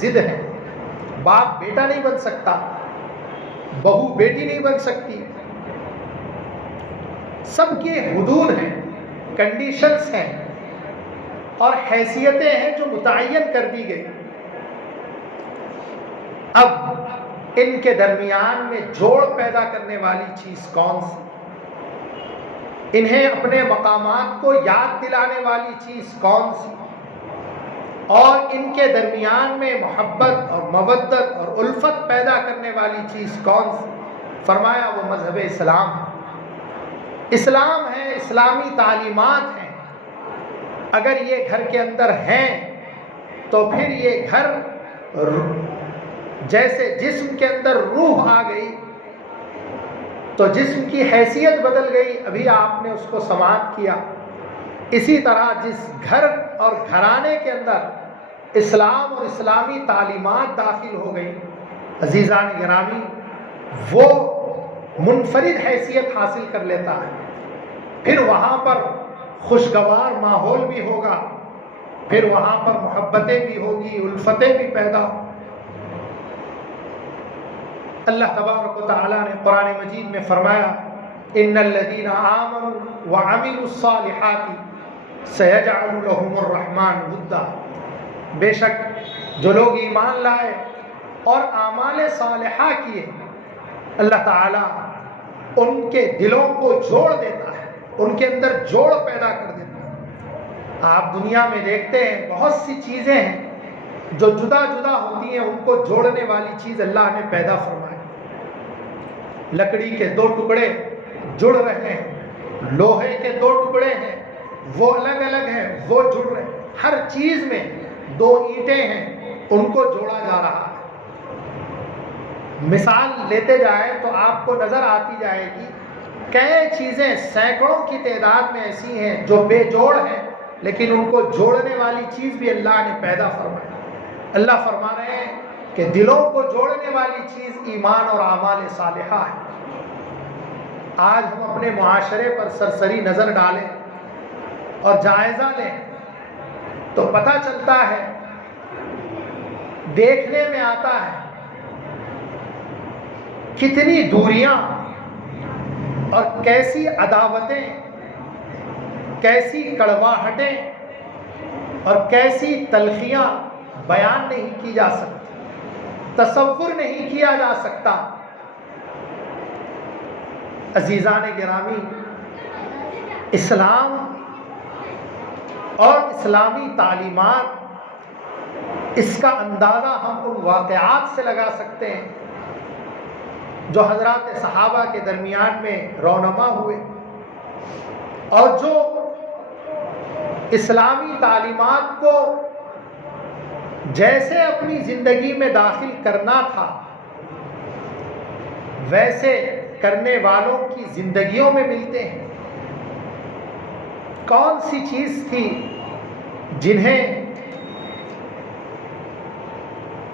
ضد ہے. باپ بیٹا نہیں بن سکتا، بہو بیٹی نہیں بن سکتی. سب کے حدود ہیں، کنڈیشنز ہیں اور حیثیتیں ہیں جو متعین کر دی گئی. اب ان کے درمیان میں جوڑ پیدا کرنے والی چیز کون سی، انہیں اپنے مقامات کو یاد دلانے والی چیز کون سی، اور ان کے درمیان میں محبت اور مودت اور الفت پیدا کرنے والی چیز کون سی؟ فرمایا وہ مذہب اسلام ہے. اسلام ہے، اسلامی تعلیمات ہیں. اگر یہ گھر کے اندر ہیں تو پھر یہ گھر جیسے جسم کے اندر روح آ گئی تو جسم کی حیثیت بدل گئی، ابھی آپ نے اس کو سماعت کیا. اسی طرح جس گھر اور گھرانے کے اندر اسلام اور اسلامی تعلیمات داخل ہو گئی، عزیزان گرامی، وہ منفرد حیثیت حاصل کر لیتا ہے. پھر وہاں پر خوشگوار ماحول بھی ہوگا، پھر وہاں پر محبتیں بھی ہوگی، الفتیں بھی پیدا ہوں. اللہ تبارک و تعالیٰ نے قرآن مجید میں فرمایا ان الذین آمنوا وعملوا الصالحات سیجعل لهم الرحمن ودا. بے شک جو لوگ ایمان لائے اور اعمال صالحہ کیے، اللہ تعالیٰ ان کے دلوں کو جوڑ دیتا ہے، ان کے اندر جوڑ پیدا کر دیتا ہے. آپ دنیا میں دیکھتے ہیں بہت سی چیزیں ہیں جو جدا جدا ہوتی ہیں، ان کو جوڑنے والی چیز اللہ نے پیدا فرمائی. لکڑی کے دو ٹکڑے جڑ رہے ہیں، لوہے کے دو ٹکڑے ہیں وہ الگ الگ ہیں، وہ جڑ رہے ہیں. ہر چیز میں دو اینٹیں ہیں، ان کو جوڑا جا رہا ہے. مثال لیتے جائیں تو آپ کو نظر آتی جائے گی کئی چیزیں سینکڑوں کی تعداد میں ایسی ہیں جو بے جوڑ ہیں، لیکن ان کو جوڑنے والی چیز بھی اللہ نے پیدا فرمائی. اللہ فرما رہے ہیں کہ دلوں کو جوڑنے والی چیز ایمان اور اعمال صالحہ ہے. آج ہم اپنے معاشرے پر سرسری نظر ڈالیں اور جائزہ لیں تو پتہ چلتا ہے، دیکھنے میں آتا ہے کتنی دوریاں اور کیسی عداوتیں، کیسی کڑواہٹیں اور کیسی تلخیاں بیان نہیں کی جا سکتی، تصور نہیں کیا جا سکتا. عزیزان گرامی، اسلام اور اسلامی تعلیمات، اس کا اندازہ ہم ان واقعات سے لگا سکتے ہیں جو حضرات صحابہ کے درمیان میں رونما ہوئے اور جو اسلامی تعلیمات کو جیسے اپنی زندگی میں داخل کرنا تھا ویسے کرنے والوں کی زندگیوں میں ملتے ہیں. کون سی چیز تھی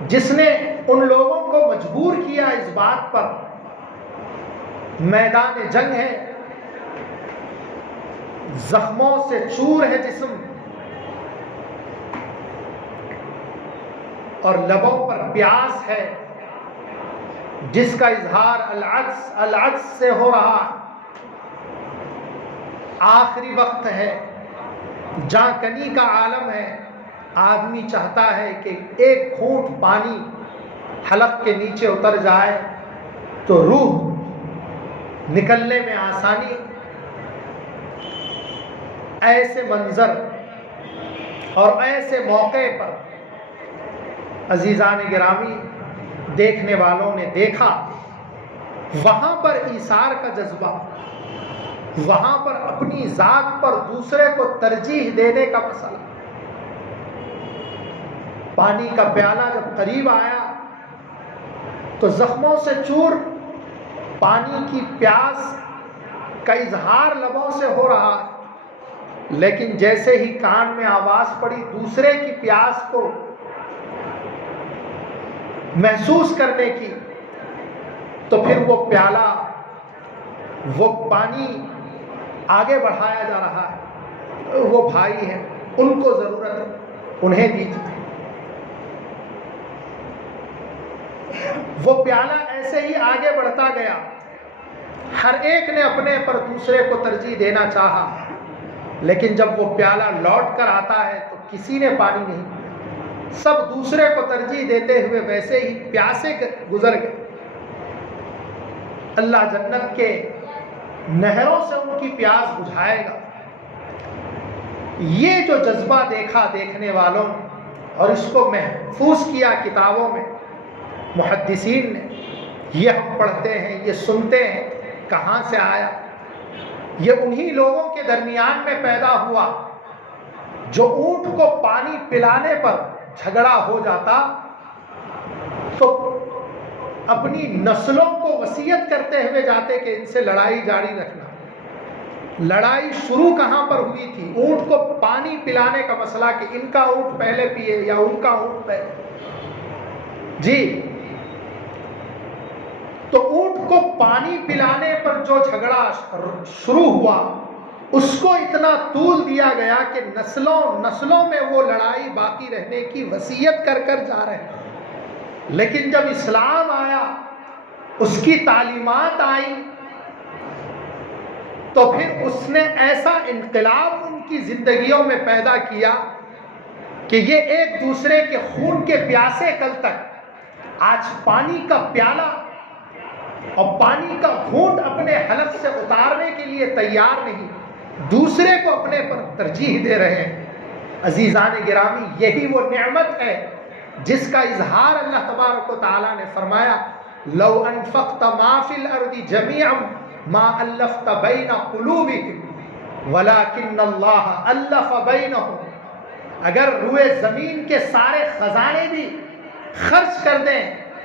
جس نے ان لوگوں کو مجبور کیا اس بات پر؟ میدان جنگ ہے، زخموں سے چور ہے جسم اور لبوں پر پیاس ہے جس کا اظہار العطس سے ہو رہا ہے. آخری وقت ہے، جاں کنی کا عالم ہے. آدمی چاہتا ہے کہ ایک گھونٹ پانی حلق کے نیچے اتر جائے تو روح نکلنے میں آسانی. ایسے منظر اور ایسے موقع پر عزیزان گرامی دیکھنے والوں نے دیکھا، وہاں پر ایثار کا جذبہ، وہاں پر اپنی ذات پر دوسرے کو ترجیح دینے کا مسئلہ. پانی کا پیالہ جب قریب آیا تو زخموں سے چور، پانی کی پیاس کا اظہار لبوں سے ہو رہا ہے، لیکن جیسے ہی کان میں آواز پڑی دوسرے کی پیاس کو محسوس کرنے کی، تو پھر وہ پیالہ، وہ پانی آگے بڑھایا جا رہا ہے. وہ بھائی ہیں، ان کو ضرورت ہے، انہیں دیجیے. وہ پیالہ ایسے ہی آگے بڑھتا گیا، ہر ایک نے اپنے پر دوسرے کو ترجیح دینا چاہا، لیکن جب وہ پیالہ لوٹ کر آتا ہے تو کسی نے پانی نہیں پیا، سب دوسرے کو ترجیح دیتے ہوئے ویسے ہی پیاسے گزر گئے۔ اللہ جنت کے نہروں سے ان کی پیاس بجھائے گا۔ یہ جو جذبہ دیکھا دیکھنے والوں نے اور اس کو محفوظ کیا کتابوں میں محدثین نے، یہ ہم پڑھتے ہیں، یہ سنتے ہیں، کہاں سے آیا؟ یہ انہی لوگوں کے درمیان میں پیدا ہوا جو اونٹ کو پانی پلانے پر جھگڑا ہو جاتا تو اپنی نسلوں کو وصیت کرتے ہوئے جاتے کہ ان سے لڑائی جاری رکھنا۔ لڑائی شروع کہاں پر ہوئی تھی؟ اونٹ کو پانی پلانے کا مسئلہ کہ ان کا اونٹ پہلے پیے یا ان کا اونٹ پہلے، جی تو اونٹ کو پانی پلانے پر جو جھگڑا شروع ہوا اس کو اتنا طول دیا گیا کہ نسلوں نسلوں میں وہ لڑائی باقی رہنے کی وصیت کر کر جا رہے ہیں۔ لیکن جب اسلام آیا، اس کی تعلیمات آئیں، تو پھر اس نے ایسا انقلاب ان کی زندگیوں میں پیدا کیا کہ یہ ایک دوسرے کے خون کے پیاسے کل تک آج پانی کا پیالہ اور پانی کا گھونٹ اپنے حلق سے اتارنے کے لیے تیار نہیں، دوسرے کو اپنے پر ترجیح دے رہے ہیں۔ عزیزان گرامی، یہی وہ نعمت ہے جس کا اظہار اللہ تبارک و تعالیٰ نے فرمایا لو انفقت ما فی الارض جميعا ما الفت بین قلوبہم ولکن اللہ الف بینہم۔ اگر روئے زمین کے سارے خزانے بھی خرچ کر دیں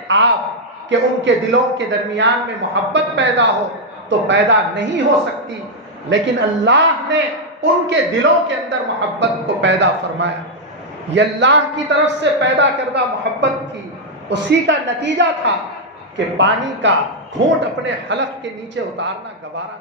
آپ کہ ان کے دلوں کے درمیان میں محبت پیدا ہو تو پیدا نہیں ہو سکتی، لیکن اللہ نے ان کے دلوں کے اندر محبت کو پیدا فرمایا۔ یہ اللہ کی طرف سے پیدا کردہ محبت تھی، اسی کا نتیجہ تھا کہ پانی کا گھونٹ اپنے حلق کے نیچے اتارنا گوارا